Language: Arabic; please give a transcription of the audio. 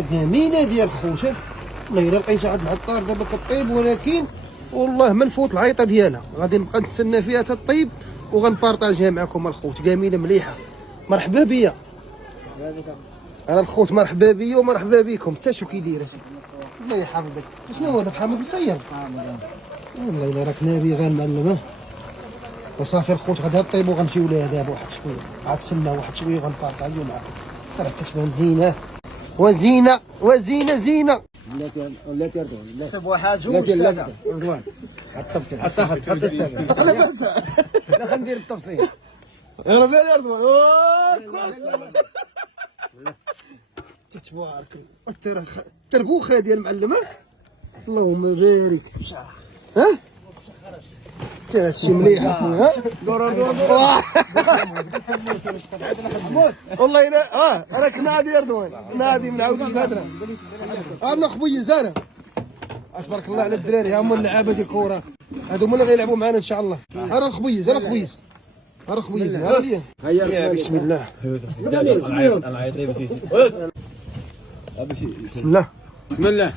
جميله ديال خوته. والله الا لقيتها عند العطار دابا كطيب، ولكن والله ما نفوت العيطه ديالها، غادي نبقى نتسنى فيها تطيب وغنبارطاجيها معكم الخوت. جميله مليحه. مرحبا بيا انا الخوت، مرحبا بيا ومرحبا بكم. حتى شو كيدير الله يحفظك. شنو هو هذا بحامد مصير؟ والله الا راك نبي غنمعلم. وصافي الخوت غادي طيب وغنمشيو ليها دابا واحد شويه، عاد تسنى واحد شويه وغنبارطاجيو معكم. راه كتبان زينه وزينه وزينه زينه. ولاتي حسب واحد جوج ثلاثة. رضوان التفصيل حتى السابع. على بأسها. لا خلينا ندير التفصيل. يا ربي يا رضوان. كويس. تبارك الله. التربوخه ديال المعلمه. اللهم بارك. ها؟ تاش مليح اخويا. ها؟ والله الا راك نادي يا رضوان، نادي ما نعاودوش الهضره. انا خويا زاره. تبارك الله على الدراري، هما اللعابه ديال الكره، هادو هما اللي غيلعبوا معنا ان شاء الله. راه الخبيز، راه الخبيز، راه الخبيز. يا بسم الله. بسم الله. بسم الله.